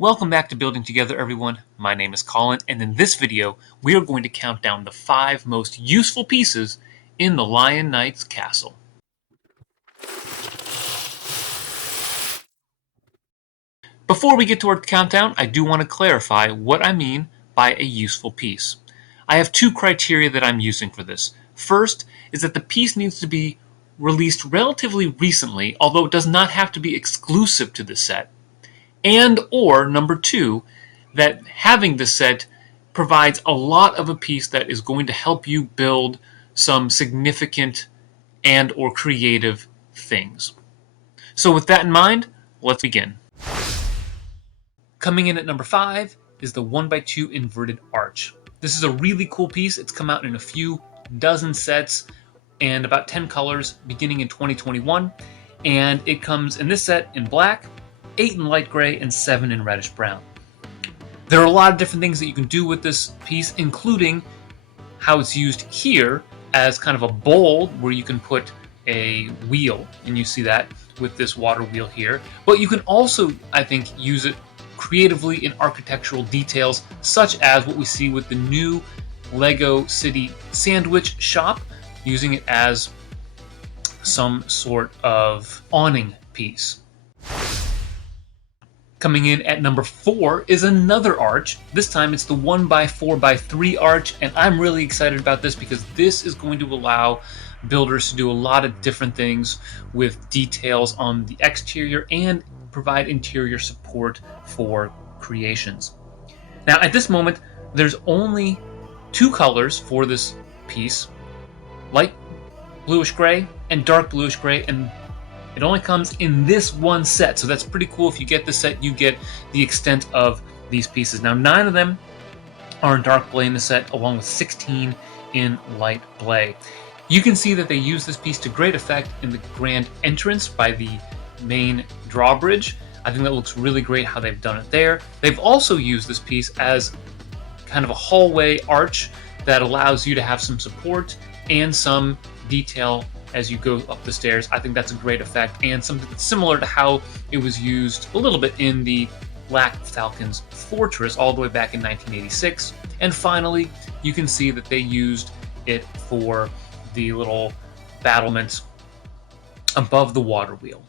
Welcome back to Building Together, everyone. My name is Colin, and in this video, we are going to count down the 5 most useful pieces in the Lion Knights castle. Before we get to our countdown, I do want to clarify what I mean by a useful piece. I have 2 criteria that I'm using for this. First is that the piece needs to be released relatively recently, although it does not have to be exclusive to the set. And or number 2, that having the set provides a lot of a piece that is going to help you build some significant and or creative things. So with that in mind, let's begin. Coming in at number 5 is the 1x2 inverted arch. This is a really cool piece. It's come out in a few dozen sets and about 10 colors beginning in 2021. And it comes in this set in black, 8 in light gray, and 7 in reddish brown. There are a lot of different things that you can do with this piece, including how it's used here as kind of a bowl where you can put a wheel, and you see that with this water wheel here. But you can also, I think, use it creatively in architectural details, such as what we see with the new Lego City Sandwich Shop, using it as some sort of awning piece. Coming in at number 4 is another arch. This time it's the 1x4x3 arch, and I'm really excited about this because this is going to allow builders to do a lot of different things with details on the exterior and provide interior support for creations. Now at this moment, there's only 2 colors for this piece, light bluish gray and dark bluish gray, and it only comes in this one set, so that's pretty cool. If you get the set, you get the extent of these pieces. Now 9 of them are in dark blay in the set, along with 16 in light blay. You can see that they use this piece to great effect in the grand entrance by the main drawbridge. I think that looks really great how they've done it there. They've also used this piece as kind of a hallway arch that allows you to have some support and some detail as you go up the stairs. I think that's a great effect, and something that's similar to how it was used a little bit in the Black Falcon's Fortress all the way back in 1986. And finally, you can see that they used it for the little battlements above the water wheel.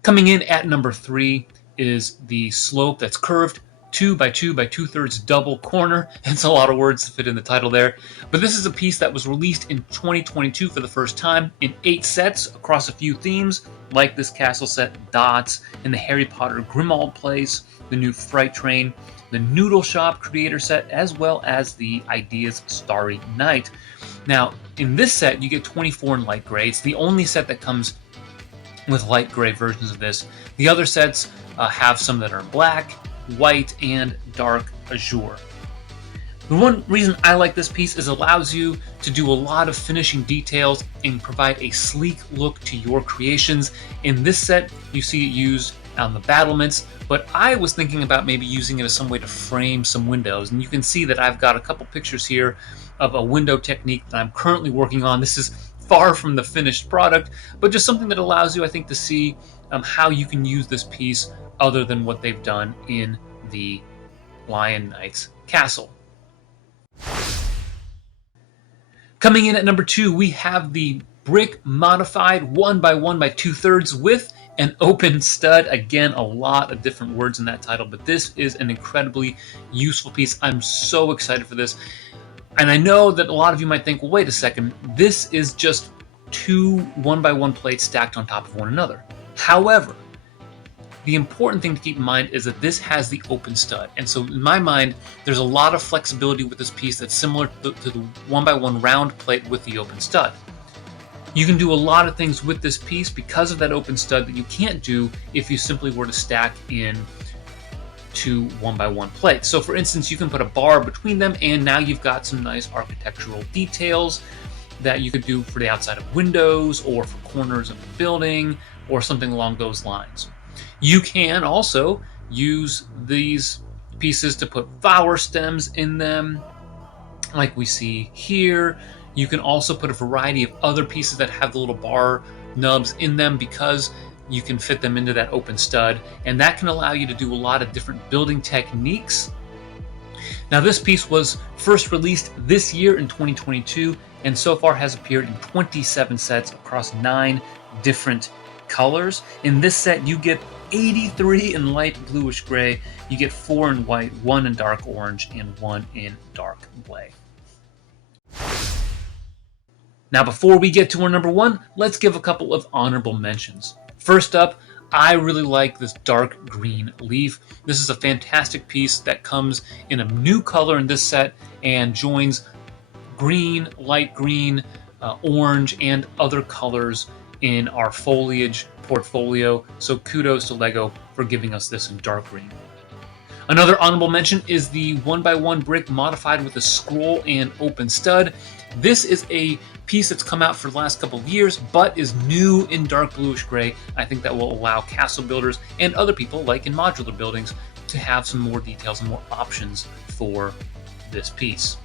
Coming in at number 3 is the slope that's curved 2x2 by 2/3 double corner. It's a lot of words to fit in the title there. But this is a piece that was released in 2022 for the first time in 8 sets across a few themes, like this castle set, Dots, and the Harry Potter Grimmauld Place, the new Fright Train, the Noodle Shop creator set, as well as the Ideas Starry Night. Now, in this set, you get 24 in light gray. It's the only set that comes with light gray versions of this. The other sets have some that are black, white, and dark azure. The one reason I like this piece is it allows you to do a lot of finishing details and provide a sleek look to your creations. In this set, you see it used on the battlements, but I was thinking about maybe using it as some way to frame some windows. And you can see that I've got a couple pictures here of a window technique that I'm currently working on. This is far from the finished product, but just something that allows you, I think, to see how you can use this piece other than what they've done in the Lion Knights castle. Coming in at number 2, we have the brick modified 1x1 by 2/3 with an open stud. Again, a lot of different words in that title, but this is an incredibly useful piece. I'm so excited for this. And I know that a lot of you might think, well, wait a second, this is just 2 1x1 plates stacked on top of one another. However, the important thing to keep in mind is that this has the open stud. And so in my mind, there's a lot of flexibility with this piece that's similar to the 1x1 round plate with the open stud. You can do a lot of things with this piece because of that open stud that you can't do if you simply were to stack in 2 1x1 plates. So for instance, you can put a bar between them, and now you've got some nice architectural details that you could do for the outside of windows or for corners of the building or something along those lines. You can also use these pieces to put flower stems in them, like we see here. You can also put a variety of other pieces that have the little bar nubs in them because you can fit them into that open stud, and that can allow you to do a lot of different building techniques. Now, this piece was first released this year in 2022, and so far has appeared in 27 sets across 9 different colors. In this set, you get 83 in light bluish gray, you get 4 in white, 1 in dark orange, and 1 in dark gray. Now, before we get to our number 1, let's give a couple of honorable mentions. First up, I really like this dark green leaf. This is a fantastic piece that comes in a new color in this set and joins green, light green, orange, and other colors in our foliage portfolio. So kudos to LEGO for giving us this in dark green. Another honorable mention is the 1x1 brick modified with a scroll and open stud. This is a piece that's come out for the last couple of years, but is new in dark bluish gray. I think that will allow castle builders and other people, like in modular buildings, to have some more details and more options for this piece.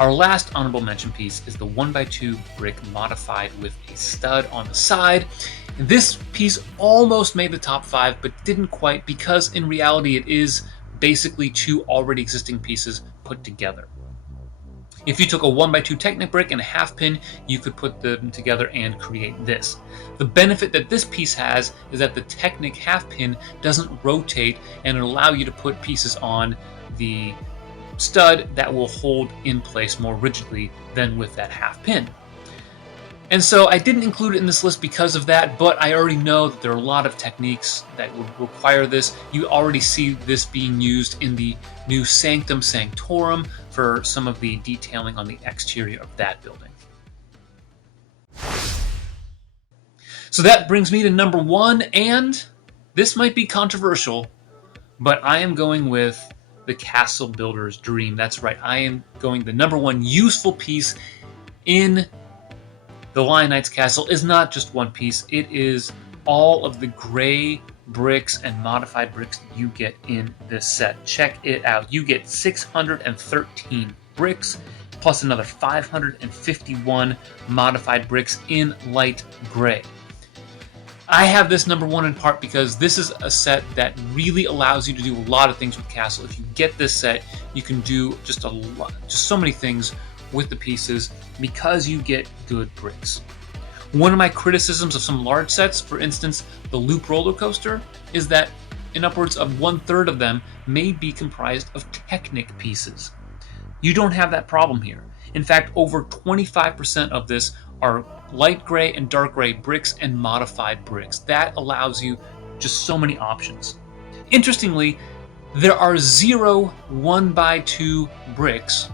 Our last honorable mention piece is the 1x2 brick modified with a stud on the side. This piece almost made the top 5, but didn't quite, because in reality it is basically 2 already existing pieces put together. If you took a 1x2 Technic brick and a half pin, you could put them together and create this. The benefit that this piece has is that the Technic half pin doesn't rotate and allow you to put pieces on the stud that will hold in place more rigidly than with that half pin. And so I didn't include it in this list because of that, but I already know that there are a lot of techniques that would require this. You already see this being used in the new Sanctum Sanctorum for some of the detailing on the exterior of that building. So that brings me to number 1, and this might be controversial, but I am going with the Castle Builder's Dream. That's right, I am going the number 1 useful piece in the Lion Knights Castle is not just one piece, it is all of the gray bricks and modified bricks that you get in this set. Check it out. You get 613 bricks, plus another 551 modified bricks in light gray. I have this number 1 in part because this is a set that really allows you to do a lot of things with Castle. If you get this set, you can do just so many things with the pieces because you get good bricks. One of my criticisms of some large sets, for instance the Loop roller coaster, is that in upwards of 1/3 of them may be comprised of Technic pieces. You don't have that problem here. In fact, over 25% of this are light gray and dark gray bricks and modified bricks. That allows you just so many options. Interestingly, there are 0 1x2 bricks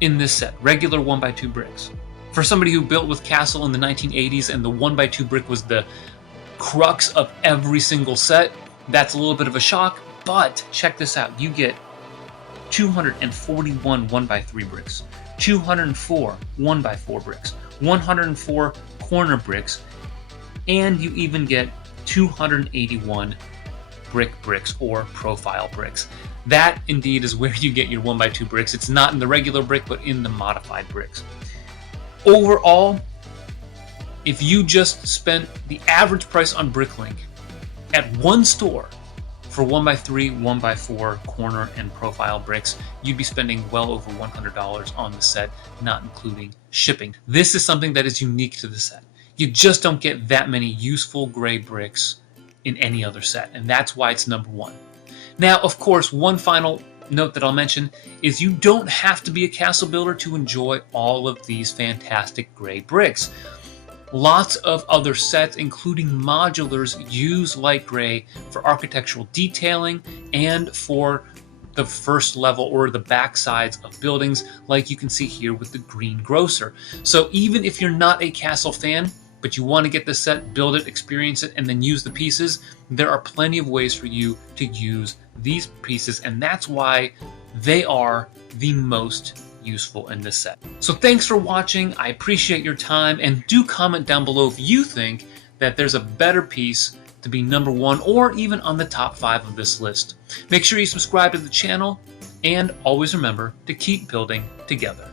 in this set, regular 1x2 bricks. For somebody who built with Castle in the 1980s and the 1x2 brick was the crux of every single set, that's a little bit of a shock, but check this out. You get 241 1x3 bricks, 204 1x4 bricks, 104 corner bricks, and you even get 281 brick bricks or profile bricks. That indeed is where you get your 1x2 bricks. It's not in the regular brick, but in the modified bricks. Overall, if you just spent the average price on Bricklink at one store for 1x3, 1x4 corner and profile bricks, you'd be spending well over $100 on the set, not including shipping. This is something that is unique to the set. You just don't get that many useful gray bricks in any other set, and that's why it's number 1. Now, of course, one final note that I'll mention is you don't have to be a castle builder to enjoy all of these fantastic gray bricks. Lots of other sets, including modulars, use light gray for architectural detailing and for the first level or the back sides of buildings, like you can see here with the Green Grocer. So even if you're not a castle fan, but you want to get this set, build it, experience it, and then use the pieces, there are plenty of ways for you to use these pieces, and that's why they are the most useful in this set. So thanks for watching. I appreciate your time, and do comment down below if you think that there's a better piece to be number 1 or even on the top 5 of this list. Make sure you subscribe to the channel, and always remember to keep building together.